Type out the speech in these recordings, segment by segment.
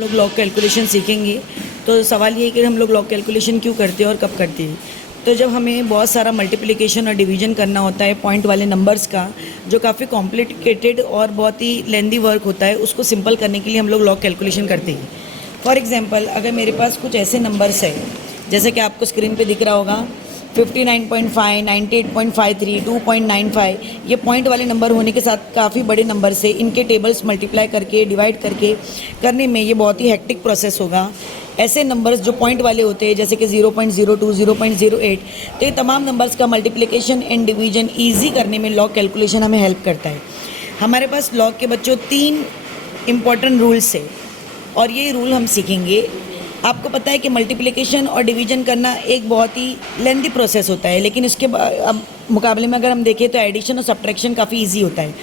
लोग log calculation सीखेंगे तो सवाल ये है कि हम लोग लॉग कैलकुलेशन क्यों करते हैं और कब करते हैं। तो जब हमें बहुत सारा मल्टीप्लिकेशन और डिवीजन करना होता है पॉइंट वाले नंबर्स का, जो काफ़ी कॉम्प्लिकेटेड और बहुत ही लेंदी वर्क होता है, उसको सिंपल करने के लिए हम लोग लॉग कैलकुलेशन करते हैं। फॉर एग्जांपल, अगर मेरे पास कुछ ऐसे नंबर्स है जैसे कि आपको स्क्रीन पे दिख रहा होगा 59.5, 98.53, 2.95, ये पॉइंट वाले नंबर होने के साथ काफ़ी बड़े नंबर से इनके टेबल्स मल्टीप्लाई करके डिवाइड करके करने में ये बहुत ही हेक्टिक प्रोसेस होगा। ऐसे नंबर्स जो पॉइंट वाले होते हैं जैसे कि 0.02, 0.08, तो ये तमाम नंबर्स का मल्टीप्लिकेशन एंड डिवीजन ईजी करने में लॉग कैलकुलेशन हमें हेल्प करता है। हमारे पास लॉग के बच्चों 3 इम्पॉर्टेंट रूल्स है और ये रूल हम सीखेंगे। आपको पता है कि मल्टीप्लिकेशन और डिवीजन करना एक बहुत ही लेंदी प्रोसेस होता है, लेकिन उसके मुकाबले में अगर हम देखें तो एडिशन और सब्ट्रैक्शन काफ़ी इजी होता है।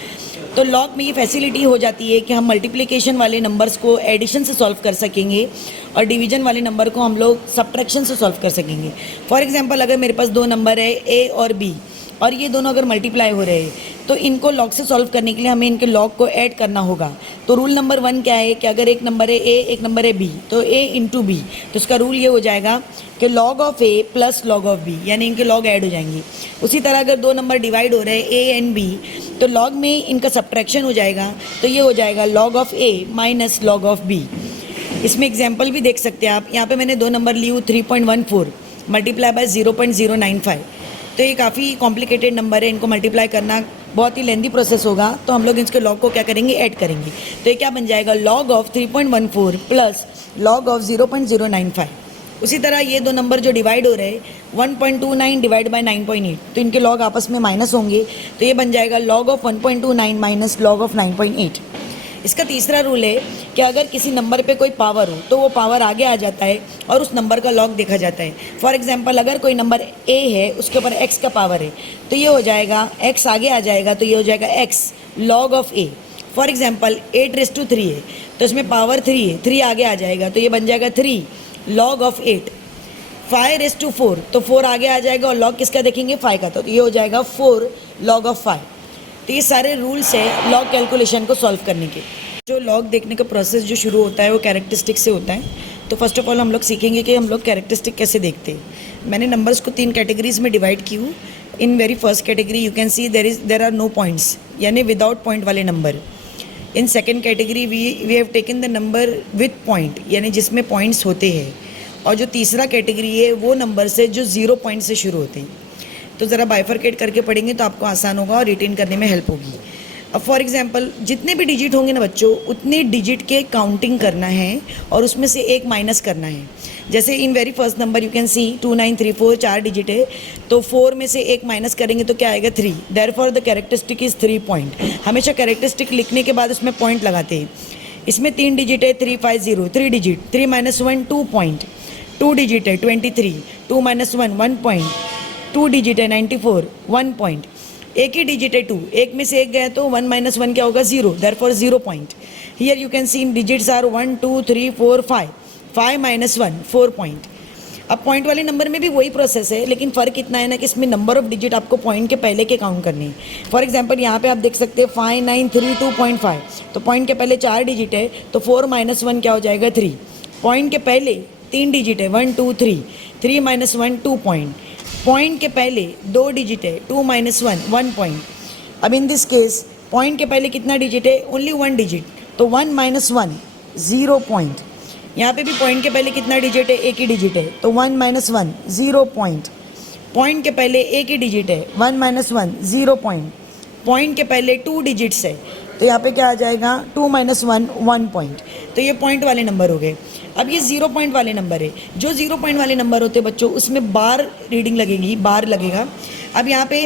तो लॉग में ये फैसिलिटी हो जाती है कि हम मल्टीप्लिकेशन वाले नंबर्स को एडिशन से सॉल्व कर सकेंगे और डिवीजन वाले नंबर को हम लोग सब्ट्रैक्शन से सॉल्व कर सकेंगे। फॉर एग्जांपल, अगर मेरे पास 2 नंबर है ए और बी और ये दोनों अगर मल्टीप्लाई हो रहे हैं तो इनको लॉग से सॉल्व करने के लिए हमें इनके लॉग को ऐड करना होगा। तो रूल नंबर 1 क्या है कि अगर एक नंबर है ए, एक नंबर है बी, तो ए इंटू बी, तो इसका रूल ये हो जाएगा कि log of A plus log of B, यानी इनके लॉग ऐड हो जाएंगे। उसी तरह अगर 2 नंबर डिवाइड हो रहे हैं ए एंड बी, तो लॉग में इनका सब्ट्रैक्शन हो जाएगा, तो ये हो जाएगा log of A minus log of B. इसमें एग्जाम्पल भी देख सकते हैं आप। यहाँ पे मैंने 2 नंबर ली हूँ 3.14 मल्टीप्लाई बाय 0.095। तो ये काफ़ी कॉम्प्लिकेटेड नंबर है, इनको मल्टीप्लाई करना बहुत ही लेंदी प्रोसेस होगा। तो हम लोग इसके लॉग को क्या करेंगे, ऐड करेंगे। तो ये क्या बन जाएगा, log of 3.14 plus log of 0.095। उसी तरह ये 2 नंबर जो डिवाइड हो रहे हैं 1.29 डिवाइड बाय 9.8, तो इनके लॉग आपस में माइनस होंगे, तो ये बन जाएगा log of 1.29 minus log of 9.8। इसका तीसरा रूल है कि अगर किसी नंबर पे कोई पावर हो तो वो पावर आगे आ जाता है और उस नंबर का लॉग देखा जाता है। फॉर एग्जांपल, अगर कोई नंबर ए है उसके ऊपर एक्स का पावर है, तो ये हो जाएगा एक्स आगे आ जाएगा, तो ये हो जाएगा x log of A. For example 8⁻³ है तो इसमें पावर 3 है, 3 आगे आ जाएगा, तो ये बन जाएगा 3 लॉग ऑफ 8। 5⁻4 तो 4 आगे आ जाएगा और लॉग किसका देखेंगे, 5 का, तो ये हो जाएगा 4 लॉग ऑफ 5। तो ये सारे रूल्स है लॉग कैलकुलेशन को सॉल्व करने के। जो लॉग देखने का प्रोसेस जो शुरू होता है वो कैरेक्टरिस्टिक से होता है। तो फर्स्ट ऑफ ऑल हम लोग सीखेंगे कि हम लोग कैरेक्टरिस्टिक कैसे देखते हैं। मैंने नंबर्स को 3 कैटेगरीज में डिवाइड की हूँ। In very first category you can see there are no points, यानी विदाउट पॉइंट वाले नंबर। In second category we have taken the number with point, यानी जिसमें पॉइंट्स होते हैं। और जो तीसरा कैटेगरी है वो नंबर से जो 0 पॉइंट से शुरू होते हैं। तो ज़रा बाइफरकेट करके पढ़ेंगे तो आपको आसान होगा और रिटेन करने में हेल्प होगी। अब फॉर एग्जांपल, जितने भी डिजिट होंगे ना बच्चों, उतने डिजिट के काउंटिंग करना है और उसमें से एक माइनस करना है। जैसे इन very first number you can C 2934, 4 digit है, तो 4 में से एक माइनस करेंगे तो क्या आएगा, 3। Therefore the characteristic is 3 point. हमेशा कैरेक्टरिस्टिक लिखने के बाद उसमें पॉइंट लगाते हैं। इसमें 3 डिजिट है 350, 3 डिजिट, 3 - 1 2 पॉइंट। 2 डिजिट है 23, 2 - 1 1 पॉइंट। 2 डिजिट है 94, 1 पॉइंट। एक ही डिजिट है 2, एक में से एक गया तो 1 - 1 क्या होगा, 0, therefore 0 point. Here you can see in digits are 1 2 3 4 5, 5 - 1 4 point. अब पॉइंट वाले नंबर में भी वही प्रोसेस है, लेकिन फ़र्क इतना है ना कि इसमें नंबर ऑफ डिजिट आपको पॉइंट के पहले के काउंट करने हैं। फॉर एग्जांपल, यहाँ पे आप देख सकते हैं 5932.5, तो पॉइंट के पहले 4 डिजिट है, तो 4 - 1 क्या हो जाएगा, 3। पॉइंट के पहले 3 डिजिट है 1 2 3, 3 - 1 2 पॉइंट। पॉइंट के पहले 2 डिजिट है 2 - 1 1 पॉइंट। अब इन दिस केस पॉइंट के पहले कितना डिजिट है, ओनली 1 डिजिट, तो 1 - 1 0 पॉइंट। यहाँ पे भी पॉइंट के पहले कितना डिजिट है, एक ही डिजिट है, तो 1 - 1 0 पॉइंट। पॉइंट के पहले एक ही डिजिट है 1 - 1 0 पॉइंट। पॉइंट के पहले 2 डिजिट्स है, तो यहाँ पे क्या आ जाएगा, 2 - 1 1 पॉइंट। तो ये पॉइंट वाले नंबर हो गए। अब ये 0 पॉइंट वाले नंबर है। जो 0 पॉइंट वाले नंबर होते हैं बच्चों, उसमें बार रीडिंग लगेगी, बार लगेगा। अब यहाँ पे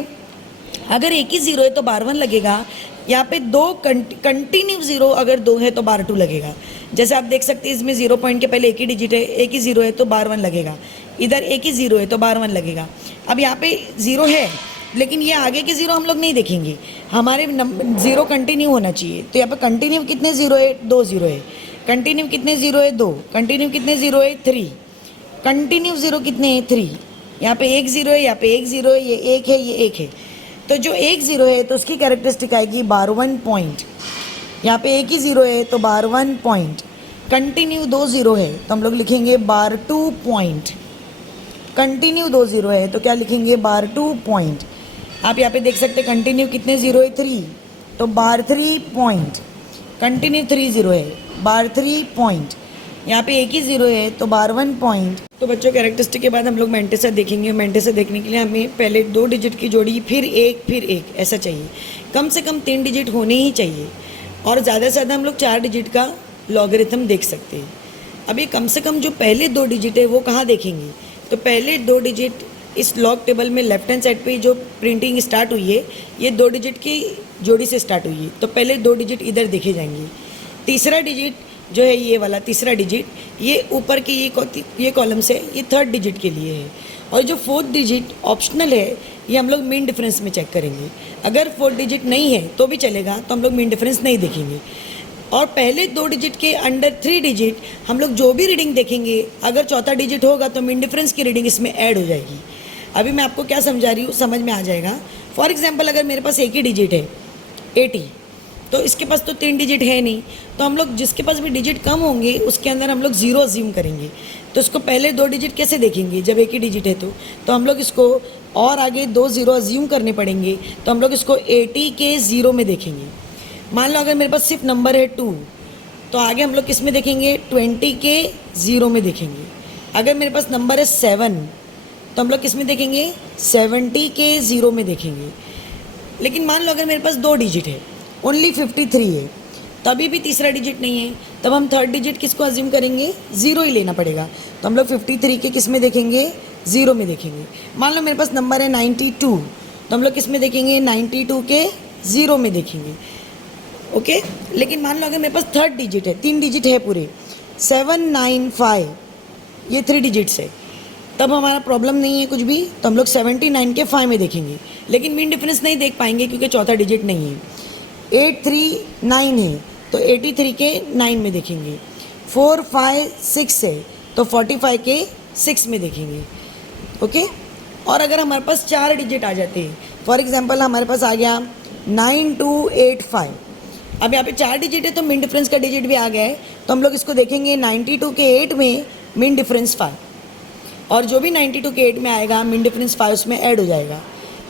अगर एक ही 0 है तो बार 1 लगेगा। यहाँ पे 2 कंटिन्यू 0 अगर 2 है तो बार 2 लगेगा। जैसे आप देख सकते हैं इसमें 0 पॉइंट के पहले एक ही डिजिट है, एक ही 0 है तो बार 1 लगेगा। इधर एक ही 0 है तो बार 1 लगेगा। अब यहाँ पे 0 है, लेकिन ये आगे के 0 हम लोग नहीं देखेंगे, हमारे 0 कंटिन्यू होना चाहिए। तो यहाँ पे कंटिन्यू कितने 0 है, 2 0 है। कंटिन्यू कितने 0 है, 2। कंटिन्यू कितने 0 है, 3। कंटिन्यू 0 कितने हैं, 3। यहाँ पे 1 0 है, यहाँ पे 1 0 है, ये 1 है, ये 1 है। तो जो 1 0 है तो उसकी कैरेक्टरिस्टिक आएगी बार 1 पॉइंट। यहाँ पे एक ही 0 है तो बार 1 पॉइंट। कंटिन्यू 2 ज़ीरो है तो हम लोग लिखेंगे बार 2 पॉइंट। कंटिन्यू 2 ज़ीरो है तो क्या लिखेंगे, बार 2 पॉइंट। आप यहाँ पे देख सकते हैं कंटिन्यू कितने ज़ीरो है, 3, तो बार 3 पॉइंट। कंटिन्यू 3 ज़ीरो है, बार 3 पॉइंट। यहाँ पे एक ही ज़ीरो है तो बार 1 पॉइंट। तो बच्चों कैरेक्टरिस्टिक के बाद हम लोग मेंटेसा देखेंगे। मेंटेसा देखने के लिए हमें पहले 2 डिजिट की जोड़ी, फिर एक ऐसा चाहिए। कम से कम 3 डिजिट होने ही चाहिए और ज़्यादा से ज़्यादा हम लोग 4 डिजिट का लॉगरिथम देख सकते हैं। अब ये कम से कम जो पहले 2 डिजिट है वो कहाँ देखेंगे, तो पहले 2 डिजिट इस लॉग टेबल में लेफ्ट हैंड साइड पे जो प्रिंटिंग स्टार्ट हुई है ये 2 डिजिट की जोड़ी से स्टार्ट हुई है, तो पहले 2 डिजिट इधर देखे जाएंगे। तीसरा डिजिट जो है ये वाला तीसरा डिजिट, ये ऊपर के ये कॉलम से ये 3rd डिजिट के लिए है। और जो 4th डिजिट ऑप्शनल है ये हम लोग मीन डिफरेंस में चेक करेंगे। अगर 4th डिजिट नहीं है तो भी चलेगा, तो हम लोग मीन डिफरेंस नहीं देखेंगे। और पहले 2 डिजिट के अंडर 3 डिजिट हम लोग जो भी रीडिंग देखेंगे, अगर चौथा डिजिट होगा तो मीन डिफरेंस की रीडिंग इसमें ऐड हो जाएगी। अभी मैं आपको क्या समझा रही हूँ समझ में आ जाएगा। फॉर एग्जांपल अगर मेरे पास एक ही डिजिट है 80, तो इसके पास तो 3 डिजिट है नहीं, तो हम लोग जिसके पास भी डिजिट कम होंगे उसके अंदर हम लोग 0 अज्यूम करेंगे। तो इसको पहले 2 डिजिट कैसे देखेंगे, जब एक ही डिजिट है तो हम लोग इसको और आगे 2 0 अज्यूम करने पड़ेंगे, तो हम लोग इसको 80 के 0 में देखेंगे। मान लो अगर मेरे पास सिर्फ नंबर है 2, तो आगे हम लोग किस में देखेंगे, 20 के 0 में देखेंगे। अगर मेरे पास नंबर है 7, तो हम लोग किस में देखेंगे, 70 के 0 में देखेंगे। लेकिन मान लो अगर मेरे पास 2 डिजिट है, ओनली 53 है, तभी भी तीसरा डिजिट नहीं है, तब हम 3rd डिजिट किसको अज्यूम करेंगे, 0 ही लेना पड़ेगा। तो हम लोग 53 के किस में देखेंगे, 0 में देखेंगे। मान लो मेरे पास नंबर है 92, तो हम लोग किस में देखेंगे, 92 के 0 में देखेंगे। ओके लेकिन मान लो अगर मेरे पास 3rd डिजिट है, 3 डिजिट है पूरे, 795, ये 3 डिजिट्स है, तब हमारा प्रॉब्लम नहीं है कुछ भी, तो हम लोग 79 के 5 में देखेंगे। लेकिन मीन डिफरेंस नहीं देख पाएंगे क्योंकि चौथा डिजिट नहीं है। 839 है तो 83 के 9 में देखेंगे। 456 है तो 45 के 6 में देखेंगे। ओके और अगर हमारे पास 4 डिजिट आ जाते हैं, फॉर एग्जांपल हमारे पास आ गया 9285, अब यहाँ पे 4 डिजिट है तो मीन डिफरेंस का डिजिट भी आ गया है, तो हम लोग इसको देखेंगे 92 के 8 में मीन डिफरेंस 5, और जो भी 92 के 8 में आएगा मीन डिफरेंस 5 उसमें ऐड हो जाएगा।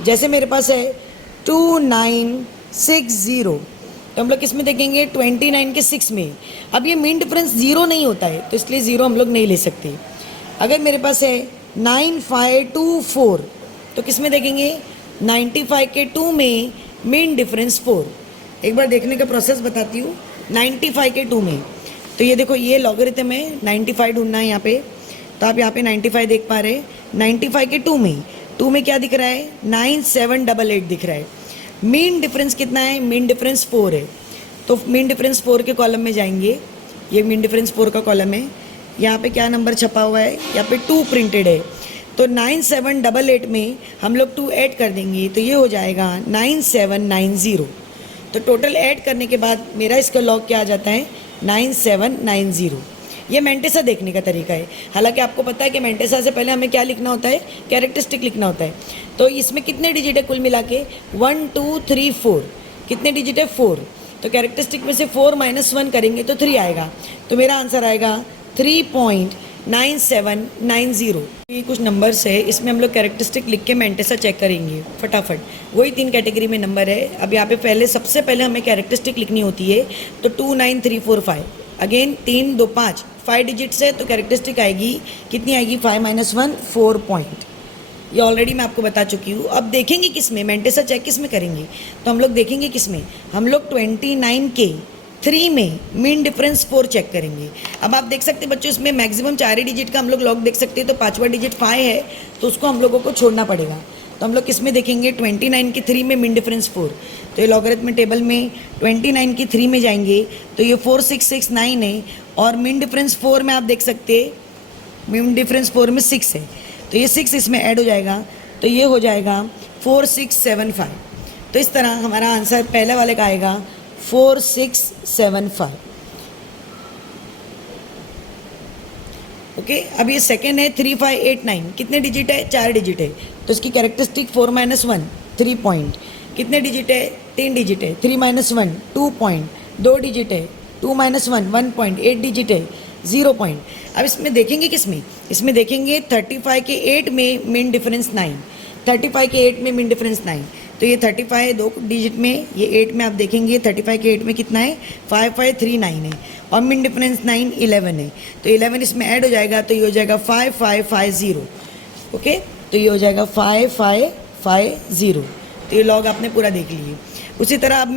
जैसे मेरे पास है 2960, तो हम लोग किस में देखेंगे, 29 के 6 में। अब ये मीन डिफरेंस 0 नहीं होता है तो इसलिए 0 हम लोग नहीं ले सकते। अगर मेरे पास है 9524, तो किस में देखेंगे, 95 के 2 में मीन डिफरेंस 4। एक बार देखने का प्रोसेस बताती हूँ। 95 के 2 में, तो ये देखो ये लॉगरिथम है, 95 ढूंढना है यहाँ पे, तो आप यहाँ पे 95 देख पा रहे हैं। 95 के 2 में क्या दिख रहा है, 9788 दिख रहा है। मीन डिफरेंस कितना है, मीन डिफरेंस 4 है, तो मीन डिफरेंस 4 के कॉलम में जाएंगे। ये मीन डिफरेंस 4 का कॉलम है, यहाँ पे क्या नंबर छपा हुआ है, यहाँ पे 2 प्रिंटेड है, तो 9788 में हम लोग 2 ऐड कर देंगे तो ये हो जाएगा 9790। तो टोटल ऐड करने के बाद मेरा इसका लॉग क्या आ जाता है, 9790। ये मेंटेसा देखने का तरीका है। हालांकि आपको पता है कि मेंटेसा से पहले हमें क्या लिखना होता है, कैरेक्टरिस्टिक लिखना होता है। तो इसमें कितने डिजिट है कुल मिला के, 1 2 3 4, कितने डिजिट है, 4। तो कैरेक्टरिस्टिक में से 4 - 1 करेंगे तो 3 आएगा, तो मेरा आंसर आएगा 3.9790। ये कुछ नंबर्स है, इसमें हम लोग कैरेक्टरिस्टिक लिख के मेंटेसा चेक करेंगे फटाफट। वही 3 कैटेगरी में नंबर है। अब यहाँ पे सबसे पहले हमें कैरेक्टरिस्टिक लिखनी होती है, तो 29345, अगेन 3 2 5, 5 डिजिट्स है तो कैरेक्टरिस्टिक आएगी, कितनी आएगी, 5 - 1 4 पॉइंट। ये ऑलरेडी मैं आपको बता चुकी हूँ। अब देखेंगे किस में, मेंटेसा चेक किस में करेंगे, तो हम लोग देखेंगे किस में, हम लोग 29 के 3 में मीन डिफरेंस 4 चेक करेंगे। अब आप देख सकते हैं बच्चों, इसमें मैक्सिमम 4 ही डिजिट का हम लोग लॉग देख सकते हैं, तो 5वां डिजिट 5 है तो उसको हम लोगों को छोड़ना पड़ेगा। तो हम लोग किस में देखेंगे, 29 के 3 में मीन डिफरेंस 4। तो ये लॉगरिथम टेबल में 29 की 3 में जाएंगे तो ये 4669 है, और मीन डिफरेंस 4 में आप देख सकते हैं, मीन डिफरेंस 4 में 6 है, तो ये 6 इसमें ऐड हो जाएगा, तो ये हो जाएगा 4675। तो इस तरह हमारा आंसर पहले वाले का आएगा 4675। ओके अब ये सेकेंड है 3589, कितने डिजिट है, 4 डिजिट है, तो इसकी कैरेक्टरिस्टिक 4 - 1 3 पॉइंट, कितने डिजिट है, 3 डिजिट है, 3 - 1 2 पॉइंट, 2 डिजिट है, 2 माइनस 1 1 पॉइंट, 8 डिजिट है, 0 पॉइंट। अब इसमें देखेंगे किसमें, इसमें देखेंगे 35 के 8 में मिन डिफरेंस 9, 35 के 8 में मिन डिफरेंस 9, तो ये 35 है 2 डिजिट में, ये 8 में आप देखेंगे 35 के 8 में कितना है 5539 है, और मिन डिफरेंस 9 11 है, तो 11 इसमें ऐड हो जाएगा तो ये हो जाएगा 5550। ओके, तो ये हो जाएगा 5550। तो ये लॉग आपने पूरा देख लिए। उसी तरह अब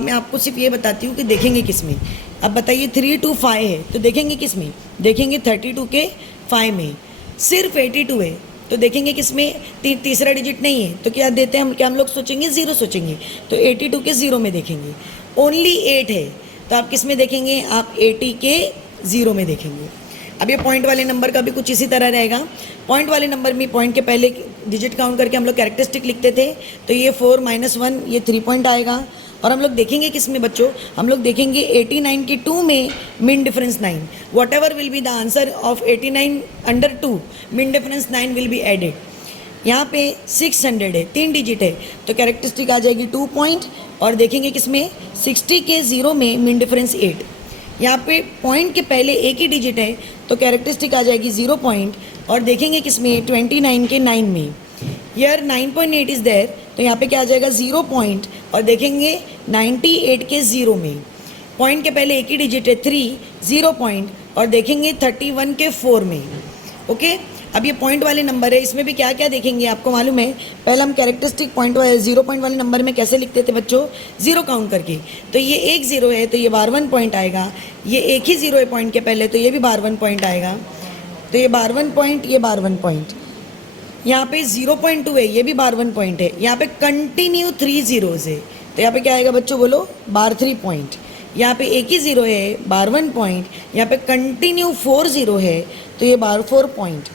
मैं आपको सिर्फ ये बताती हूँ कि देखेंगे किस में। अब बताइए 3 to 5 है तो देखेंगे किस में, देखेंगे 32 के 5 में। सिर्फ 82 है तो देखेंगे किस में, तीसरा डिजिट नहीं है तो क्या देते हैं हम, क्या हम लोग सोचेंगे 0 सोचेंगे, तो 82 के 0 में देखेंगे। ओनली 8 है तो आप किस में देखेंगे, आप 80 के 0 में देखेंगे। अब ये पॉइंट वाले नंबर का भी कुछ इसी तरह रहेगा। पॉइंट वाले नंबर में पॉइंट के पहले डिजिट काउंट करके हम लोग कैरेक्टरिस्टिक लिखते थे, तो ये 4 - 1 ये 3 पॉइंट आएगा। और हम लोग देखेंगे किस में बच्चों, हम लोग देखेंगे 89 के 2 में मिन difference 9, what ever will be the answer of 89 under 2 मिन डिफरेंस 9 विल बी एडेड। यहाँ पे 600 है, 3 डिजिट है तो कैरेक्टरिस्टिक आ जाएगी 2 पॉइंट। और देखेंगे किस में 60 के 0 में मिन डिफरेंस 8, यहाँ पे पॉइंट के पहले एक ही डिजिट है तो कैरेक्टरिस्टिक आ जाएगी 0 पॉइंट। और देखेंगे किस में 29 के 9 में, यर 9.8 इज़ देयर तो यहाँ पे क्या आ जाएगा 0 पॉइंट। और देखेंगे 98 के 0 में, पॉइंट के पहले एक ही डिजिट है 3, 0 पॉइंट। और देखेंगे 31 के 4 में। ओके, अब ये पॉइंट वाले नंबर है, इसमें भी क्या क्या देखेंगे आपको मालूम है। पहले हम कैरेक्टरिस्टिक पॉइंट 0 पॉइंट वाले नंबर में कैसे लिखते थे बच्चों, 0 काउंट करके, तो ये एक 0 है तो ये बार 1 पॉइंट आएगा, ये एक ही 0 है पॉइंट के पहले तो ये भी बार 1 पॉइंट आएगा, तो ये बार 1 पॉइंट, ये बार 1 पॉइंट। यहाँ पे 0.2 है, ये भी बार 1 पॉइंट है। यहाँ पे कंटिन्यू 3 zeros है तो यहाँ पे क्या आएगा बच्चों बोलो, बार 3 पॉइंट। यहाँ पे एक ही 0 है, बार 1 पॉइंट। यहाँ पे कंटिन्यू 4 0 है तो ये बार 4 पॉइंट।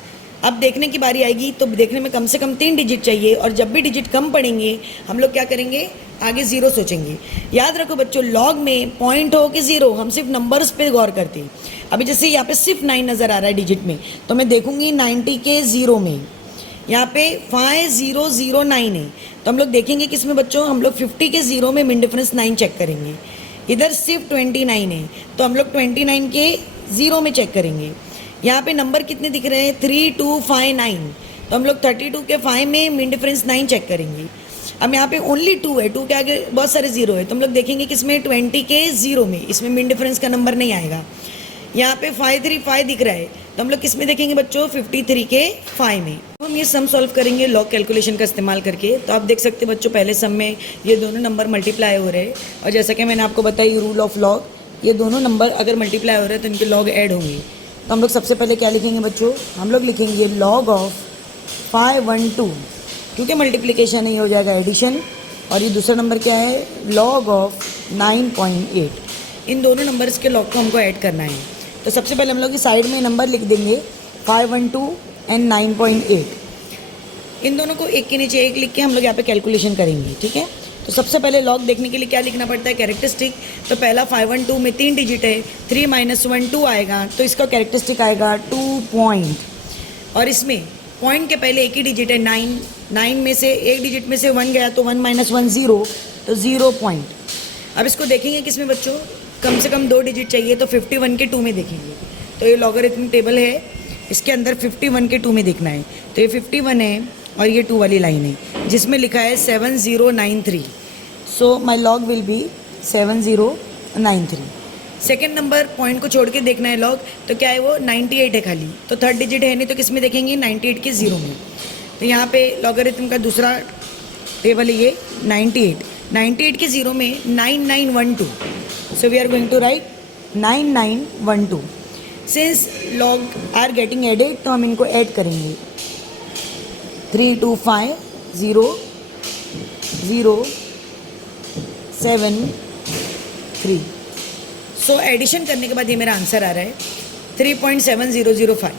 अब देखने की बारी आएगी तो देखने में कम से कम 3 डिजिट चाहिए, और जब भी डिजिट कम पड़ेंगे हम लोग क्या करेंगे, आगे 0 सोचेंगे। याद रखो बच्चों, लॉग में पॉइंट हो कि 0, हम सिर्फ नंबर्स पे गौर करते हैं। अभी जैसे यहाँ पे सिर्फ 9 नज़र आ रहा है डिजिट में, तो मैं देखूंगी 90 के 0 में, यहाँ पे 5009 है तो हम लोग देखेंगे किसमें बच्चों, हम लोग 50 के 0 में मिन डिफरेंस 9 चेक करेंगे। इधर सिर्फ 29 है तो हम लोग 29 के 0 में चेक करेंगे। यहाँ पे नंबर कितने दिख रहे हैं, 3259 तो हम लोग 32 के 5 में मिन डिफरेंस 9 चेक करेंगे। अब यहाँ पे ओनली 2 है, 2 के आगे बहुत सारे 0 है तो हम लोग देखेंगे किसमें, 20 के 0 में, इसमें मिन डिफरेंस का नंबर नहीं आएगा। यहाँ पे 535 दिख रहा है तो हम लोग किस में देखेंगे बच्चों, 53 के 5 में। हम ये सम सॉल्व करेंगे लॉग कैलकुलेशन का इस्तेमाल करके। तो आप देख सकते हैं बच्चों, पहले सम में ये दोनों नंबर मल्टीप्लाई हो रहे हैं, और जैसा कि मैंने आपको बताई रूल ऑफ लॉग, ये दोनों नंबर अगर मल्टीप्लाई हो रहे हैं तो इनके लॉग ऐड होंगे। तो हम लोग सबसे पहले क्या लिखेंगे बच्चों, हम लोग लिखेंगे लॉग ऑफ 512, क्योंकि मल्टीप्लिकेशन ही हो जाएगा एडिशन। और ये दूसरा नंबर क्या है, लॉग ऑफ 9.8। इन दोनों नंबर्स के लॉग को हमको ऐड करना है। तो सबसे पहले हम लोग इस साइड में नंबर लिख देंगे 512 एंड 9.8। इन दोनों को एक के नीचे एक लिख के हम लोग यहाँ पे कैलकुलेशन करेंगे, ठीक है। तो सबसे पहले लॉग देखने के लिए क्या लिखना पड़ता है, कैरेक्टरिस्टिक। तो पहला 512 में 3 डिजिट है, 3 - 1 2 आएगा तो इसका कैरेक्टरिस्टिक आएगा 2 पॉइंट। और इसमें पॉइंट के पहले एक ही डिजिट है 9, 9 में से एक डिजिट में से 1 गया तो 1 - 1 0 तो 0 पॉइंट। अब इसको देखेंगे किसमें बच्चों, कम से कम 2 डिजिट चाहिए तो 51 के 2 में देखेंगे। तो ये लॉगरिथमिक टेबल है, इसके अंदर 51 के 2 में देखना है। तो ये 51 है और ये 2 वाली लाइन है जिसमें लिखा है 7093। So my log will be 7093। Second number point को छोड़ के देखना है लॉग, तो क्या है वो 98 है खाली, तो थर्ड डिजिट है नहीं तो किस में देखेंगे, 98 के 0 में। तो यहाँ पे लॉगरिथम का दूसरा टेबल है ये 98 के 0 में 9912। So we are going to write 9912. Since log are getting added तो हम इनको ऐड करेंगे, 325 0 0 7 3। सो एडिशन करने के बाद ये मेरा आंसर आ रहा है 3.7005।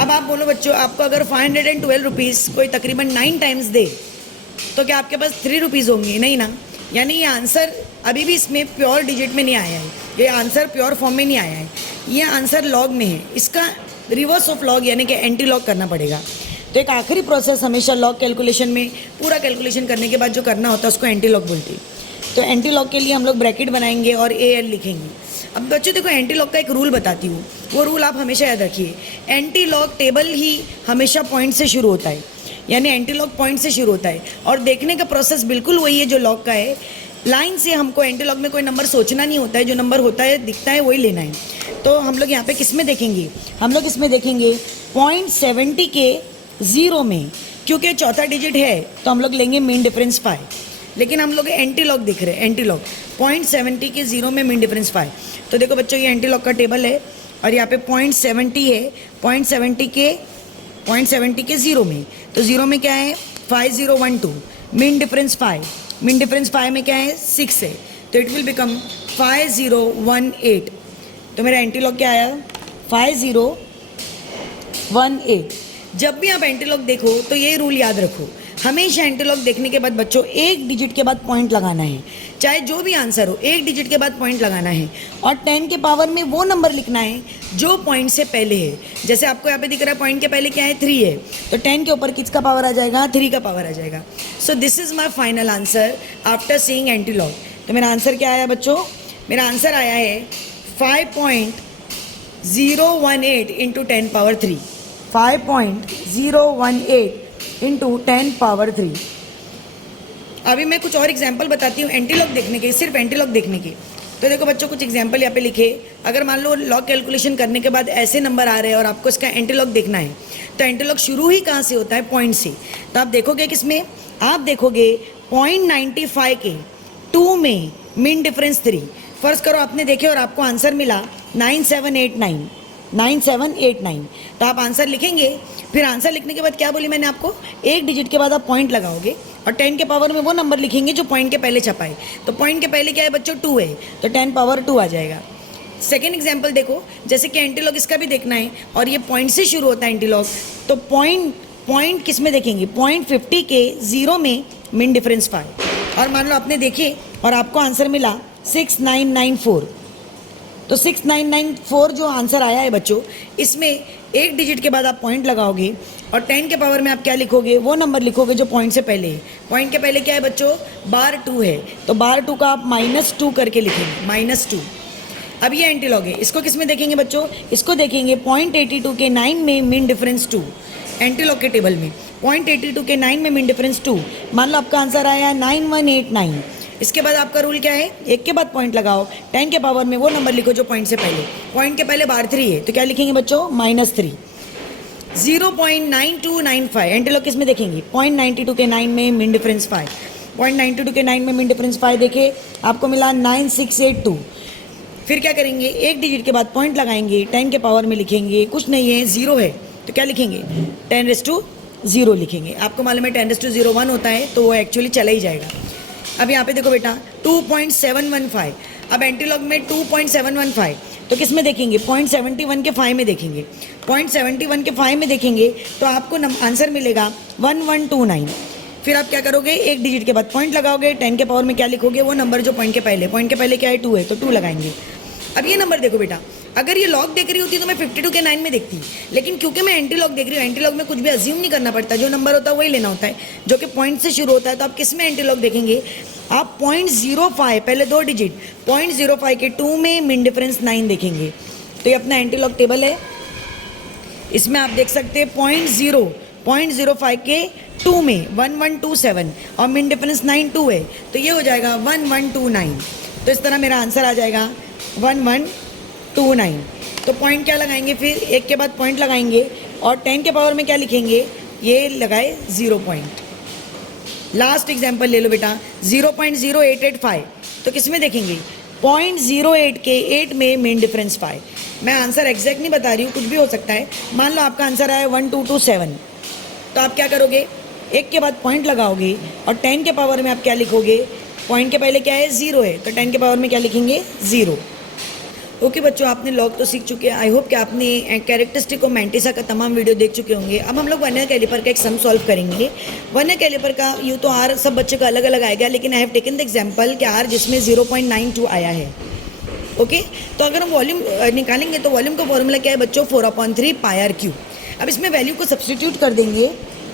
अब आप बोलो बच्चों, आपको अगर 512 रुपीज़ कोई तकरीबन 9 टाइम्स दे तो क्या आपके पास 3 रुपीज़ होंगे, नहीं ना। यानी ये आंसर अभी भी इसमें प्योर डिजिट में नहीं आया है, ये आंसर प्योर फॉर्म में नहीं आया है, ये आंसर लॉग में है। इसका रिवर्स ऑफ लॉग यानी कि एंटी लॉग करना पड़ेगा। तो एक आखिरी प्रोसेस हमेशा लॉग कैलकुलेशन में, पूरा कैलकुलेशन करने के बाद जो करना होता है उसको एंटी लॉग बोलते हैं। तो एंटी लॉग के लिए हम लोग ब्रैकेट बनाएंगे और AL लिखेंगे। अब बच्चों देखो एंटी लॉग का एक रूल बताती हूँ, वो रूल आप हमेशा याद रखिए। एंटी लॉग टेबल ही हमेशा पॉइंट से शुरू होता है, यानी एंटी लॉग पॉइंट से शुरू होता है और देखने का प्रोसेस बिल्कुल वही है जो लॉग का है। लाइन से हमको एंटी लॉग में कोई नंबर सोचना नहीं होता है, जो नंबर होता है दिखता है वही लेना है। तो हम लोग यहाँ पे किस में देखेंगे, हम लोग इसमें देखेंगे 0.70 के 0 में, क्योंकि चौथा डिजिट है तो हम लोग लेंगे मीन डिफरेंस 5। लेकिन हम लोग एंटी लॉग दिख रहे हैं, एंटी लॉग 0.70 के 0 में मीन डिफरेंस 5। तो देखो बच्चों ये एंटी लॉग का टेबल है और यहाँ पे 0.70 है, 0.70 के 0 में, तो 0 में क्या है 5012, मीन डिफरेंस 5, मीन डिफरेंस 5 में क्या है 6 है, तो इट विल बिकम 5018। तो मेरा एंटी लॉग क्या आया 5018। जब भी आप एंटी लॉग देखो तो ये रूल याद रखो, हमेशा एंटी लॉग देखने के बाद बच्चों एक डिजिट के बाद पॉइंट लगाना है, चाहे जो भी आंसर हो एक डिजिट के बाद पॉइंट लगाना है और 10 के पावर में वो नंबर लिखना है जो पॉइंट से पहले है। जैसे आपको यहाँ पे दिख रहा है पॉइंट के पहले क्या है 3 है, तो 10 के ऊपर किसका पावर आ जाएगा 3 का पावर आ जाएगा। So this is my final answer after seeing anti log. तो मेरा आंसर क्या आया बच्चों, मेरा आंसर आया है 5.018 इंटू 10 पावर 3, 5.018 इंटू 10 पावर 3। अभी मैं कुछ और एग्जाम्पल बताती हूँ एंटी लॉग देखने के, सिर्फ एंटी लॉग देखने के। तो देखो बच्चों कुछ एग्जाम्पल यहाँ पे लिखे। अगर मान लो लॉग कैलकुलेशन करने के बाद ऐसे नंबर आ रहे हैं और आपको इसका एंटी लॉग देखना है, तो एंटी लॉग शुरू ही कहाँ से होता है पॉइंट से। तो आप देखोगे किसमें, आप देखोगे 0.95 के 2 में मीन डिफरेंस 3। फर्ज करो आपने देखे और आपको आंसर मिला 9789, तो आप आंसर लिखेंगे। फिर आंसर लिखने के बाद क्या बोली मैंने आपको, एक डिजिट के बाद आप पॉइंट लगाओगे और 10 के पावर में वो नंबर लिखेंगे जो पॉइंट के पहले छपा है। तो पॉइंट के पहले क्या है बच्चों 2 है, तो 10 पावर 2 आ जाएगा। सेकेंड एग्जाम्पल देखो, जैसे कि एंटी लॉग इसका भी देखना है और ये पॉइंट से शुरू होता है एंटी लॉग, तो पॉइंट किस में देखेंगे 0.50 के 0 में मीन डिफरेंस 5। और मान लो आपने देखे और आपको आंसर मिला 6994, तो 6994 जो आंसर आया है बच्चों, इसमें एक डिजिट के बाद आप पॉइंट लगाओगे और 10 के पावर में आप क्या लिखोगे, वो नंबर लिखोगे जो पॉइंट से पहले है। पॉइंट के पहले क्या है बच्चों -2 है, तो -2 का आप -2 करके लिखेंगे, -2। अब ये एंटी लॉग है, इसको किस में देखेंगे बच्चों, इसको देखेंगे 0.82 के 9 में मीन डिफरेंस 2, एंटी लॉग के टेबल में 0.82 के 9 में मीन डिफरेंस 2। मान लो आपका आंसर आया 9189। इसके बाद आपका रूल क्या है, एक के बाद पॉइंट लगाओ, 10 के पावर में वो नंबर लिखो जो पॉइंट से पहले, पॉइंट के पहले बार 3 है, तो क्या लिखेंगे बच्चों -3। 0.9295 एंटी लॉग किस में देखेंगे 0.92 के 9 में मीन डिफरेंस 5, 0.92 के 9 में मीन डिफरेंस 5 देखे, आपको मिला 9682। फिर क्या करेंगे, एक डिजिट के बाद पॉइंट लगाएंगे, 10 के पावर में लिखेंगे, कुछ नहीं है 0 है, तो क्या लिखेंगे 10⁻0 लिखेंगे। आपको मालूम है 10⁻01 होता है, तो वो एक्चुअली चला ही जाएगा। अब यहाँ पे देखो बेटा 2.715, अब एंटी लॉग में 2.715, तो किस में देखेंगे 0.71 के 5 में देखेंगे, 0.71 के 5 में देखेंगे तो आपको आंसर मिलेगा 1129। फिर आप क्या करोगे, एक डिजिट के बाद पॉइंट लगाओगे, 10 के पावर में क्या लिखोगे, वो नंबर जो पॉइंट के पहले क्या है 2 है, तो 2 लगाएंगे। अब ये नंबर देखो बेटा, अगर ये लॉग देख रही होती तो मैं 52 के 9 में देखती, लेकिन क्योंकि मैं एंटी लॉग देख रही हूँ, एंटी लॉग में कुछ भी अज्यूम नहीं करना पड़ता, जो नंबर होता है वही लेना होता है जो कि पॉइंट से शुरू होता है। तो आप किस में एंटी लॉग देखेंगे, आप 0.05 पहले 2 डिजिट 0.05 के 2 में मीन डिफरेंस 9 देखेंगे। तो ये अपना एंटी लॉग टेबल है, इसमें आप देख सकते हैं 0.05 के 2 में 1127 और मीन डिफरेंस 9 है, तो ये हो जाएगा 1129। तो इस तरह मेरा आंसर आ जाएगा 1129। तो पॉइंट क्या लगाएंगे, फिर एक के बाद पॉइंट लगाएंगे और 10 के पावर में क्या लिखेंगे, ये लगाए 0 पॉइंट। लास्ट एग्जाम्पल ले लो बेटा 0.0885, तो किस में देखेंगे 0.08 के 8 में मीन डिफरेंस 5। मैं आंसर एग्जैक्ट नहीं बता रही हूँ, कुछ भी हो सकता है। मान लो आपका आंसर आया 1227, तो आप क्या करोगे, एक के बाद पॉइंट लगाओगे और 10 के पावर में आप क्या लिखोगे, पॉइंट के पहले क्या है 0 है, तो 10 के पावर में क्या लिखेंगे 0। ओके बच्चों, आपने लॉग तो सीख चुके हैं। आई होप कि आपने कैरेक्टरिस्टिक और मैंटिसा का तमाम वीडियो देख चुके होंगे। अब हम लोग वर्नियर कैलिपर का एक सम सॉल्व करेंगे। वर्नियर कैलिपर का यूँ तो आर सब बच्चों का अलग अलग आएगा, लेकिन I have taken the example कि आर जिसमें 0.92 आया है। ओके, तो अगर हम वॉल्यूम निकालेंगे तो वॉल्यूम का फॉर्मूला क्या है बच्चों 4/3 πr3। अब इसमें वैल्यू को सब्सटीट्यूट कर देंगे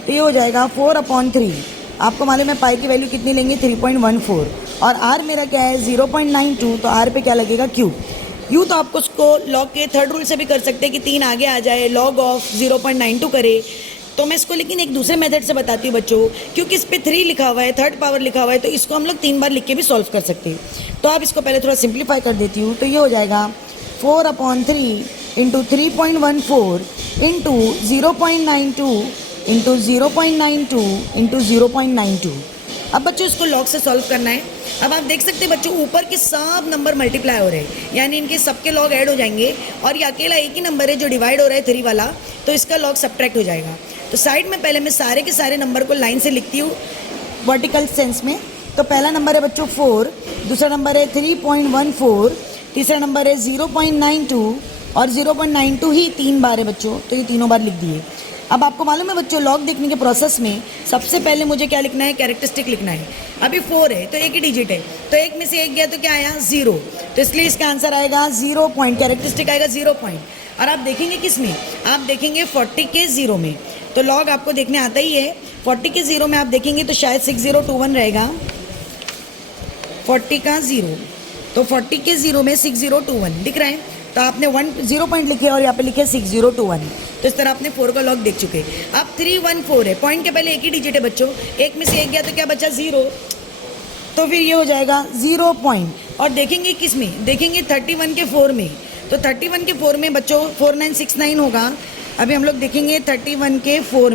तो ये हो जाएगा 4/3। आपको मालूम है पाई की वैल्यू कितनी लेंगे 3.14 और आर मेरा क्या है 0.92, तो आर पे क्या लगेगा क्यूब। यूँ तो आपको उसको लॉग के थर्ड रूल से भी कर सकते हैं कि 3 आगे आ जाए, लॉग ऑफ 0.92 करे। तो मैं इसको लेकिन एक दूसरे मेथड से बताती हूँ बच्चों, क्योंकि इस पे 3 लिखा हुआ है, थर्ड पावर लिखा हुआ है, तो इसको हम लोग 3 बार लिख के भी सॉल्व कर सकते हैं। तो आप इसको पहले थोड़ा सिंप्लीफाई कर देती हूँ, तो ये हो जाएगा 4/3 इंटू 3.14 इंटू 0.92 इंटू 0.92 इंटू 0.92। अब बच्चों इसको लॉग से सॉल्व करना है। अब आप देख सकते हैं बच्चों, ऊपर के सब नंबर मल्टीप्लाई हो रहे हैं, यानी इनके सबके लॉग ऐड हो जाएंगे, और ये अकेला एक ही नंबर है जो डिवाइड हो रहा है 3 वाला, तो इसका लॉग सब्ट्रैक्ट हो जाएगा। तो साइड में पहले मैं सारे के सारे नंबर को लाइन से लिखती हूँ वर्टिकल सेंस में। तो पहला नंबर है बच्चों 4, दूसरा नंबर है 3.14, तीसरा नंबर है 0.92, और 0.92 ही 3 बार है बच्चों, तो ये तीनों बार लिख दिए। अब आपको मालूम है बच्चों, लॉग देखने के प्रोसेस में सबसे पहले मुझे क्या लिखना है, कैरेक्टरिस्टिक लिखना है। अभी 4 है तो एक ही डिजिट है, तो एक में से एक गया तो क्या आया 0, तो इसलिए इसका आंसर आएगा 0 पॉइंट, कैरेक्टरिस्टिक आएगा 0 पॉइंट। और आप देखेंगे किस में, आप देखेंगे 40 के 0 में, तो लॉग आपको देखने आता ही है। 40 के 0 में आप देखेंगे तो शायद 6021 रहेगा, 40 का 0, तो 40 के 0 में 6021 दिख रहा है। तो आपने 0 पॉइंट लिखे और यहाँ पे लिखे 6021, तो इस तरह आपने 4 का लॉग देख चुके। अब 314 है, पॉइंट के पहले एक ही डिजिट है बच्चों, एक में से एक गया तो क्या बचा 0, तो फिर ये हो जाएगा 0 पॉइंट। और देखेंगे किस में, देखेंगे 31 के 4 में, तो 31 के 4 में बच्चों 4969 होगा। अभी हम लोग देखेंगे 31 के 4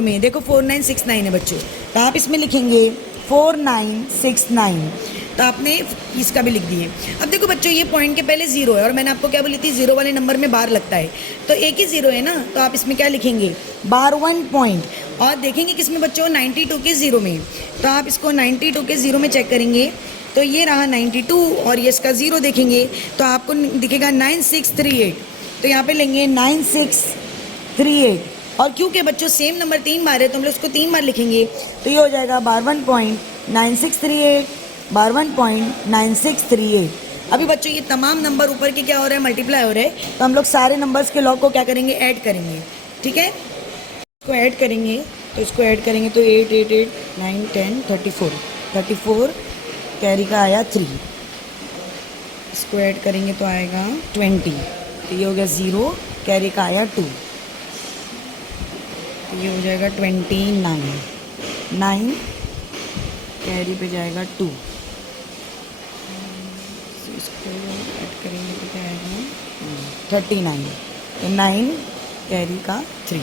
में देखो 4969 है बच्चों, तो आप इसमें लिखेंगे 4969, तो आपने इसका भी लिख दिए। अब देखो बच्चों, ये पॉइंट के पहले 0 है, और मैंने आपको क्या बोली थी, 0 वाले नंबर में बार लगता है, तो एक ही 0 है ना, तो आप इसमें क्या लिखेंगे, बार 1 पॉइंट। और देखेंगे किसमें बच्चों, 92 के 0 में, तो आप इसको 92 के 0 में चेक करेंगे, तो ये रहा 92, और ये इसका 0 देखेंगे तो आपको दिखेगा 9638, तो यहाँ पे लेंगे 9638। और क्योंकि बच्चों सेम नंबर 3 बार है, तो हम लोग इसको 3 बार लिखेंगे, तो ये हो जाएगा बार 1.9638, बार 1.9638। अभी बच्चों ये तमाम नंबर ऊपर के क्या हो रहे हैं, मल्टीप्लाई हो रहे हैं, तो हम लोग सारे नंबर्स के लॉग को क्या करेंगे, ऐड करेंगे। ठीक है, इसको ऐड करेंगे, तो इसको ऐड करेंगे तो 8 8 8 9 10 34 कैरी का आया 3, इसको ऐड करेंगे तो आएगा 20, तो ये हो गया 0, कैरी का आया 2, तो ये हो जाएगा 29, 9 कैरी पे जाएगा 2, इसको ऐड करेंगे तो क्या आएगा 39, तो 9 कैरी का 3।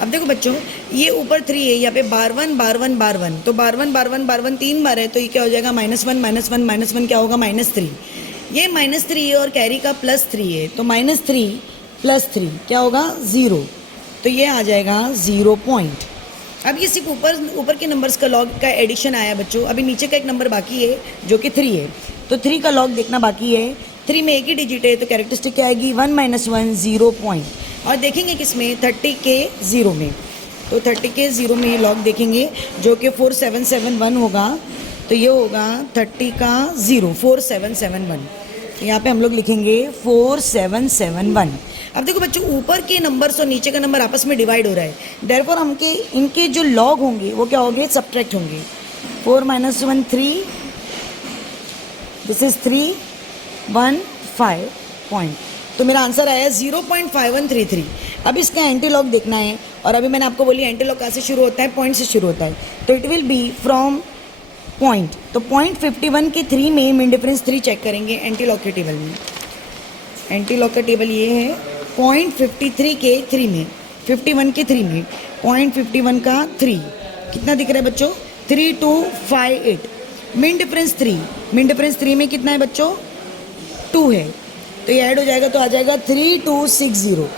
अब देखो बच्चों, ये ऊपर 3 है, यहाँ पे बार 1 बार 1 बार 1, तो बार 1 बार 1 बार 1 3 बार है, तो ये क्या हो जाएगा -1 क्या होगा -3, ये -3 है और कैरी का +3 है, तो -3 + 3 क्या होगा 0, तो ये आ जाएगा 0 पॉइंट। अब ये सिर्फ ऊपर के नंबर्स का लॉग का एडिशन आया बच्चों, अभी नीचे का एक नंबर बाकी है जो कि 3 है, तो 3 का लॉग देखना बाकी है। 3 में एक ही डिजिट है, तो कैरेक्टरिस्टिक क्या आएगी 1 - 1 0 पॉइंट। और देखेंगे किसमें 30 के 0 में, तो 30 के 0 में लॉग देखेंगे जो कि 4771 होगा, तो ये होगा 30 का 0 4771, तो यहाँ पे हम लोग लिखेंगे 4771। अब देखो बच्चों, ऊपर के नंबर्स और नीचे का नंबर आपस में डिवाइड हो रहा है, देयरफॉर हमके इनके जो लॉग होंगे वो क्या होंगे, सब्ट्रैक्ट होंगे। 4 - 1 3, दिस इज 315 पॉइंट, तो मेरा आंसर आया 0.5133। अब इसका एंटी लॉग देखना है, और अभी मैंने आपको बोली एंटी लॉग कहाँ से शुरू होता है, पॉइंट से शुरू होता है, तो it will B from point. तो पॉइंट 51 के 3 में मीन डिफरेंस 3 चेक करेंगे एंटी लॉग के टेबल में। एंटी लॉग का टेबल ये है, पॉइंट 53 के 3 में, 51 के 3 में, पॉइंट 51 का 3 कितना दिख रहा है बच्चों, 3258। मीन डिफरेंस 3, मीन डिफरेंस 3 में कितना है बच्चों 2 है, तो ये ऐड हो जाएगा तो आ जाएगा 3260।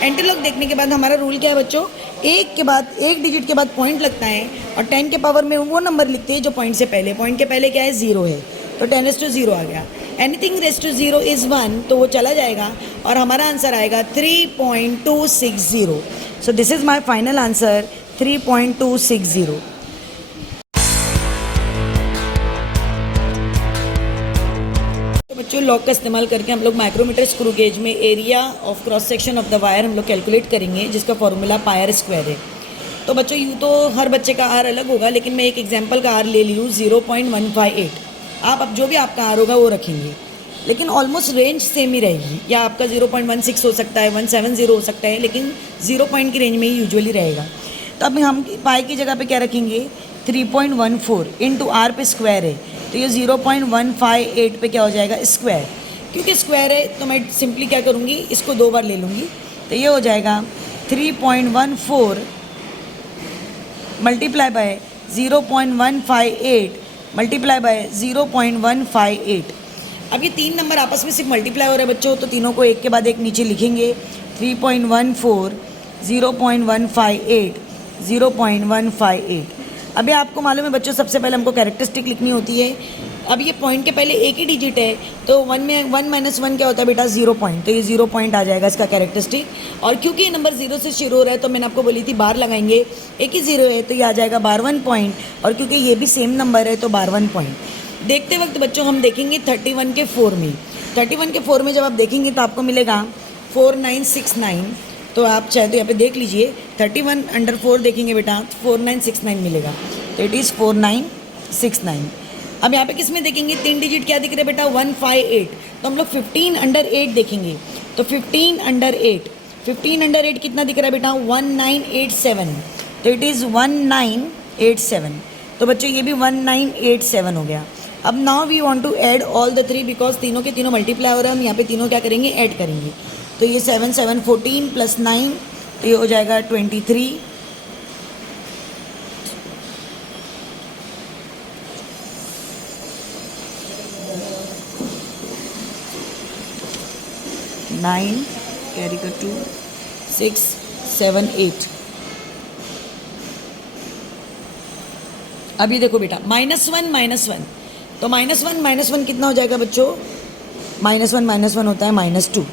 एंटी लॉग देखने के बाद हमारा रूल क्या है बच्चों, एक के बाद एक डिजिट के बाद पॉइंट लगता है, और 10 के पावर में वो नंबर लिखते हैं जो पॉइंट से पहले, पॉइंट के पहले क्या है 0 है, तो 10⁻0 आ गया। एनीथिंग रेस टू 0 इज़ 1, तो वो चला जाएगा और हमारा आंसर आएगा 3.260। So this is my final answer 3.260। बच्चों लॉग का इस्तेमाल करके हम लोग माइक्रोमीटर स्क्रू गेज में area of cross section of the wire हम लोग कैलकुलेट करेंगे, जिसका फॉर्मूला पायर स्क्वायर है। तो बच्चों यूँ तो हर बच्चे का आर अलग होगा, लेकिन मैं एक एग्जांपल का आर ले ली हूँ 0.158। आप अब जो भी आपका आर होगा वो रखेंगे। लेकिन ऑलमोस्ट रेंज सेम ही रहेगी, या आपका 0.16 हो सकता है, 170 हो सकता है, लेकिन 0 पॉइंट की रेंज में ही यूजुअली रहेगा। तो अब हम पाई की जगह पे क्या रखेंगे, 3.14 इंटू आर पे स्क्वायर है, तो ये 0.158 पे क्या हो जाएगा, स्क्वायर। क्योंकि स्क्वायर है तो मैं सिंपली क्या करूँगी, इसको 2 बार ले लूँगी, तो ये हो जाएगा 3.14 मल्टीप्लाई बाय 0.158 मल्टीप्लाई बाय 0.158। अब ये 3 नंबर आपस में सिर्फ मल्टीप्लाई हो रहा है बच्चों, तो तीनों को एक के बाद एक नीचे लिखेंगे। 3.14 0.158 0.158। अभी आपको मालूम है बच्चों, सबसे पहले हमको कैरेक्टरिस्टिक लिखनी होती है। अब ये पॉइंट के पहले एक ही डिजिट है, तो 1 में 1 माइनस 1 क्या होता है बेटा, 0 पॉइंट, तो ये 0 पॉइंट आ जाएगा इसका कैरेक्टरिस्टिक। और क्योंकि ये नंबर 0 से शुरू हो रहा है, तो मैंने आपको बोली थी बार लगाएंगे, एक ही 0 है तो ये आ जाएगा बार 1 पॉइंट, और क्योंकि ये भी सेम नंबर है तो बार 1 पॉइंट। देखते वक्त बच्चों हम देखेंगे 31 के 4 में, 31 के 4 में जब आप देखेंगे तो आपको मिलेगा 4969। तो आप चाहे तो यहाँ पे देख लीजिए, 31 अंडर 4 देखेंगे बेटा, 4969 मिलेगा, तो इट इज़ 4969। अब यहाँ पे किस में देखेंगे, 3 डिजिट क्या दिख रहे बेटा, 158, तो हम लोग 15 अंडर 8 देखेंगे, तो 15 अंडर 8, 15 अंडर 8 कितना दिख रहा है बेटा, 1987, तो इट इज़ 1987। तो बच्चों ये भी 1987 हो गया। अब now we want to add all the 3, because तीनों के तीनों मल्टीप्लाई हो रहे हैं, हम यहाँ पे तीनों क्या करेंगे, ऐड करेंगे। तो ये 7 7 14 प्लस 9, तो ये हो जाएगा 23, 9 कैरी कर 2 6 7 8। अभी देखो बेटा, -1 तो -1 कितना हो जाएगा बच्चों, -1 होता है -2,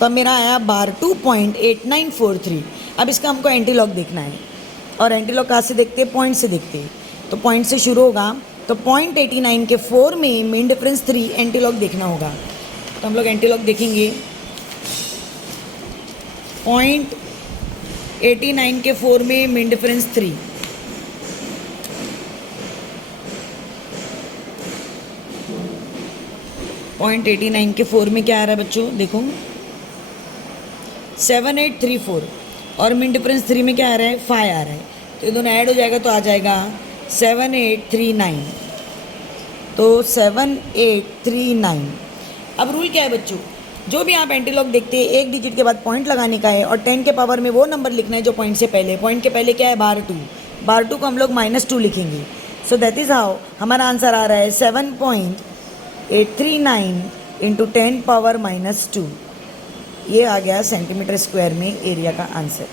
तो अब मेरा आया बार 2.8943। अब इसका हमको एंटीलॉग देखना है, और एंटीलॉग कहाँ से देखते हैं, पॉइंट से देखते हैं। तो पॉइंट से शुरू होगा, तो 0.89 के 4 में मीन डिफरेंस 3, एंटीलॉग देखना होगा। तो हम लोग एंटीलॉग देखेंगे, 0.89 के 4 में मीन डिफरेंस 3, पॉइंट 89 के 4 में क्या आ रहा है बच्चों, देखो 7834, और मीन डिफरेंस 3 में क्या आ रहा है, 5 आ रहा है, तो ये दोनों ऐड हो जाएगा तो आ जाएगा 7839, तो 7839। अब रूल क्या है बच्चों, जो भी आप एंटीलॉग देखते हैं, एक डिजिट के बाद पॉइंट लगाने का है, और 10 के पावर में वो नंबर लिखना है जो पॉइंट से पहले, पॉइंट के पहले क्या है, बार 2, बार 2 को हम लोग -2 लिखेंगे। सो दैट इज़ हाउ हमारा आंसर आ रहा है 7.839 इंटू 10 पावर -2। ये आ गया सेंटीमीटर स्क्वायर में एरिया का आंसर।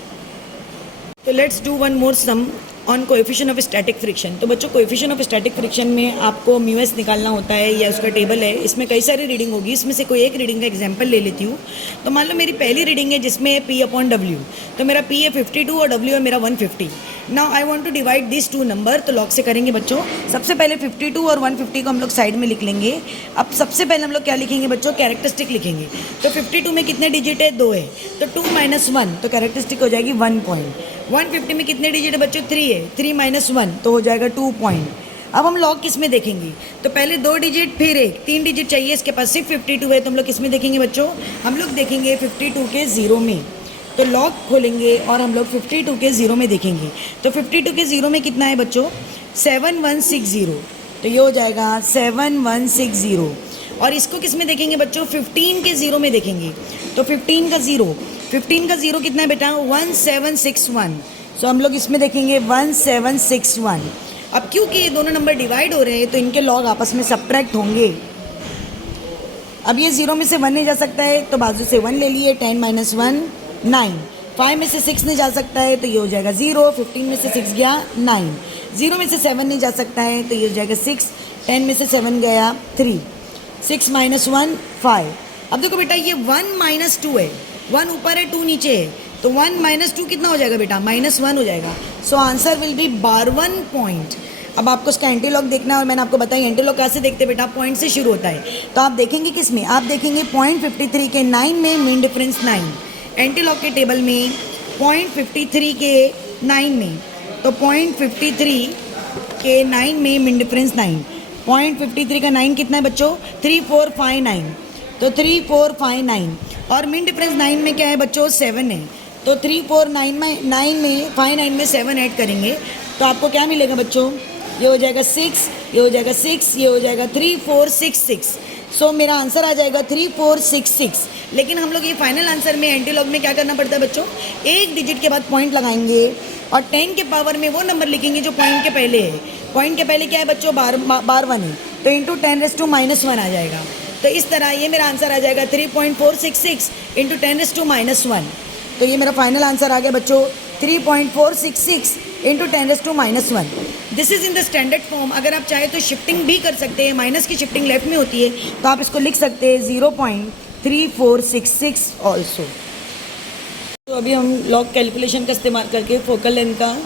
तो let's do one more sum on coefficient of static friction. तो बच्चों कोएफिशिएंट ऑफ स्टैटिक फ्रिक्शन में आपको म्यूएस निकालना होता है, या उसका टेबल है, इसमें कई सारी रीडिंग होगी, इसमें से कोई एक रीडिंग का एग्जांपल ले लेती हूँ। तो मान लो मेरी पहली रीडिंग है जिसमें है P/W, तो मेरा P है 52 और W है मेरा 150। Now I want to divide this 2 number, तो लॉग से करेंगे बच्चों। सबसे पहले 52 और 150 को हम लोग साइड में लिख लेंगे। अब सबसे पहले हम लोग क्या लिखेंगे बच्चों, कैरेक्टरिस्टिक लिखेंगे। तो 52 में कितने डिजिट है, 2 है, तो 2 - 1, तो कैरेक्टरिस्टिक हो जाएगी 1 पॉइंट। 150 में कितने डिजिट है बच्चों, 3 है, 3 - 1 तो हो जाएगा 2 पॉइंट। अब हम लॉग किस में देखेंगे, तो पहले 2 डिजिट फिर 1, 3 डिजिट चाहिए, इसके पास सिर्फ 52 है, तो हम लोग किस में देखेंगे बच्चों, हम लोग देखेंगे 52 के 0 में। तो लॉग खोलेंगे और हम लोग 52 के 0 में देखेंगे। तो 52 के 0 में कितना है बच्चों, 7160, तो ये हो जाएगा 7160। और इसको किस में देखेंगे बच्चों, 15 के 0 में देखेंगे। तो 15 का 0 कितना है बेटा, 1761। सो हम लोग इसमें देखेंगे 1761। अब क्योंकि ये दोनों नंबर डिवाइड हो रहे हैं तो इनके लॉग आपस में सब्ट्रैक्ट होंगे। अब ये 0 में से 1 नहीं जा सकता है, तो बाजू से 1 ले लिए, 10 - 1 9, 5 में से 6 नहीं जा सकता है, तो ये हो जाएगा 0, 15 में से 6 गया 9, 0 में से 7 नहीं जा सकता है, तो ये हो जाएगा 6, 10 में से 7 गया 3, 6 - 1 5। अब देखो बेटा ये 1 - 2 है, 1 ऊपर है 2 नीचे है, तो 1 - 2 कितना हो जाएगा बेटा, -1 हो जाएगा। So answer will be 12 point. अब आपको उसका एंटीलॉग देखना है, और मैंने आपको बताया एंटीलॉग कैसे देखते हैं बेटा, पॉइंट से शुरू होता है। तो आप देखेंगे किस में, आप देखेंगे 0.53 के 9 में मीन डिफरेंस 9, एंटीलॉग के टेबल में 0.53 के 9 में, तो 0.53 के 9 में मीन डिफरेंस 9, 0.53 का 9 कितना है बच्चों, 3459, तो 3 4 5 9 और मीन डिफरेंस 9 में क्या है बच्चों 7 है। तो 3 4 9 में 5 9 में 7 ऐड करेंगे तो आपको क्या मिलेगा बच्चों, ये हो जाएगा 6, ये हो जाएगा 6, ये हो जाएगा 3 4 6 6। सो मेरा आंसर आ जाएगा 3 4 6 6। लेकिन हम लोग ये फाइनल आंसर में एंटीलॉग में क्या करना पड़ता है बच्चों, एक डिजिट के बाद पॉइंट लगाएंगे और 10 के पावर में वो नंबर लिखेंगे जो पॉइंट के पहले है। पॉइंट के पहले क्या है बच्चों, बार 1 है, तो इंटू 10⁻⁻1 आ जाएगा। तो इस तरह ये मेरा आंसर आ जाएगा 3.466 इंटू 10⁻⁻1। तो ये मेरा फाइनल आंसर आ गया बच्चों 3.466 into 10⁻⁻1। This is in the standard form. अगर आप चाहे तो शिफ्टिंग भी कर सकते हैं, माइनस की शिफ्टिंग लेफ्ट में होती है तो आप इसको लिख सकते हैं 0.3466 ऑल्सो। तो अभी हम लॉग कैलकुलेशन का इस्तेमाल करके फोकल लेंथ का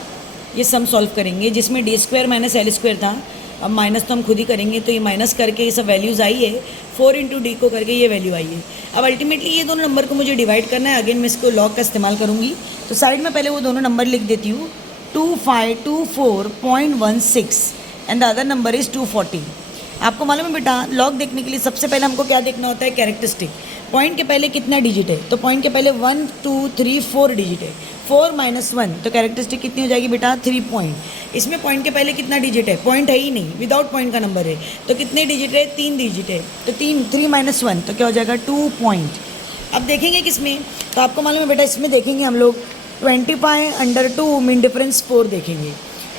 ये सम सॉल्व करेंगे, जिसमें d² माइनस l² था। अब माइनस तो हम खुद ही करेंगे, तो ये माइनस करके ये सब वैल्यूज़ आई है, 4 इंटू डी को करके ये वैल्यू आई है। अब अल्टीमेटली ये दोनों नंबर को मुझे डिवाइड करना है। अगेन मैं इसको लॉग का इस्तेमाल करूँगी, तो साइड में पहले वो दोनों नंबर लिख देती हूँ, 2524.16 and the other number is 240। आपको मालूम है बेटा, लॉग देखने के लिए सबसे पहले हमको क्या देखना होता है, कैरेक्टरिस्टिक। पॉइंट के पहले कितना डिजिट है, तो पॉइंट के पहले 1 2 3 4 डिजिट है, 4 माइनस 1 तो कैरेक्टरिस्टिक कितनी हो जाएगी बेटा, 3 पॉइंट। इसमें पॉइंट के पहले कितना डिजिट है, पॉइंट है ही नहीं, विदाउट पॉइंट का नंबर है, तो कितने डिजिट है, 3 डिजिट है, तो 3 माइनस 1 तो क्या हो जाएगा 2 पॉइंट। अब देखेंगे किसमें, तो आपको मालूम है बेटा इसमें देखेंगे हम लोग 25/2 मीन डिफरेंस 4 देखेंगे,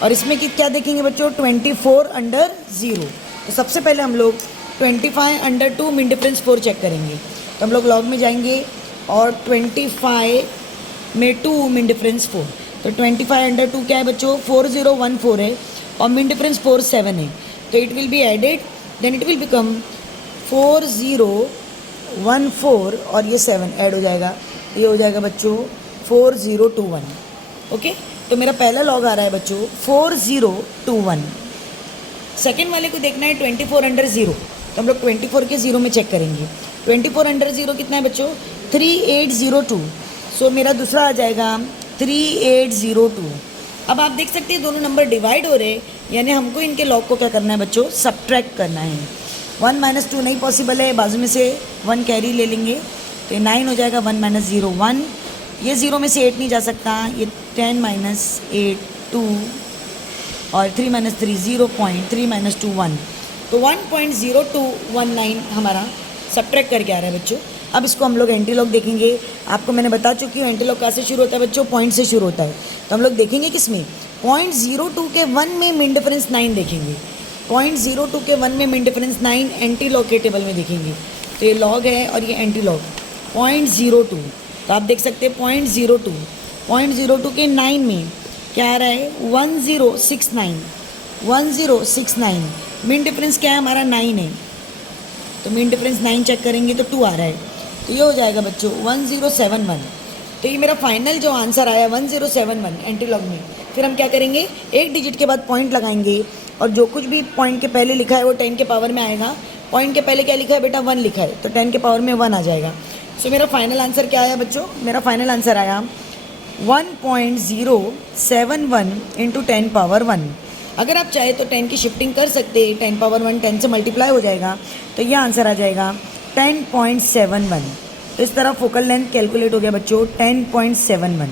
और इसमें क्या देखेंगे बच्चों, 24/0। तो सबसे पहले हम लोग 25/2 मीन डिफरेंस 4 चेक करेंगे। तो हम लोग लॉग में जाएंगे और 25 में 2 मीन डिफरेंस 4, तो 25/2 क्या है बच्चों, 4014 है, और मीन डिफरेंस 4 7 है, तो it will be added, then it will become 4014 और ये 7 ऐड हो जाएगा, ये हो जाएगा बच्चों 4021। ओके, तो मेरा पहला लॉग आ रहा है बच्चों 4021। सेकेंड वाले को देखना है 24/0, तो हम लोग 24 के 0 में चेक करेंगे। 24/0 कितना है बच्चों, 3802। सो मेरा दूसरा आ जाएगा 3802। अब आप देख सकते हैं दोनों नंबर डिवाइड हो रहे हैं, यानी हमको इनके लॉग को क्या करना है बच्चों, सब्ट्रैक्ट करना है। 1 माइनस 2 नहीं पॉसिबल है, बाजू में से 1 कैरी ले लेंगे, तो 9 हो जाएगा। 1 माइनस 0 1, ये 0 में से 8 नहीं जा सकता, ये 10 माइनस 8 2, और 3 माइनस 3 0.3 माइनस 2 1, तो 1.0219 हमारा सब्ट्रैक्ट करके आ रहा है बच्चों। अब इसको हम लोग एंटीलॉग देखेंगे। आपको मैंने बता चुकी हूँ एंटीलॉग कहाँ से शुरू होता है बच्चों, पॉइंट से शुरू होता है। तो हम लोग देखेंगे किसमें, 0.02 के 1 में मीन डिफरेंस 9 देखेंगे। 0.02 के 1 में मीन डिफरेंस 9 एंटीलॉग के टेबल में देखेंगे। तो ये लॉग है और ये एंटीलॉग 0.02, तो आप देख सकते हैं 0.02 के 9 में क्या आ रहा है, 1069 मीन डिफरेंस क्या है हमारा, 9 है, तो मीन डिफरेंस 9 चेक करेंगे तो 2 आ रहा है, तो ये हो जाएगा बच्चों 1071। तो ये मेरा फाइनल जो आंसर आया 1071 एंटीलॉग में। फिर हम क्या करेंगे, एक डिजिट के बाद पॉइंट लगाएंगे, और जो कुछ भी पॉइंट के पहले लिखा है वो 10 के पावर में आएगा। पॉइंट के पहले क्या लिखा है बेटा, 1 लिखा है, तो 10 के पावर में 1 आ जाएगा। सो मेरा फाइनल आंसर क्या आया बच्चों, मेरा फाइनल आंसर आया 1.071 इंटू 10 पावर 1। अगर आप चाहे तो 10 की शिफ्टिंग कर सकते हैं, 10 पावर 1 10 से मल्टीप्लाई हो जाएगा, तो यह आंसर आ जाएगा 10.71। तो इस तरह फोकल लेंथ कैलकुलेट हो गया बच्चों 10.71।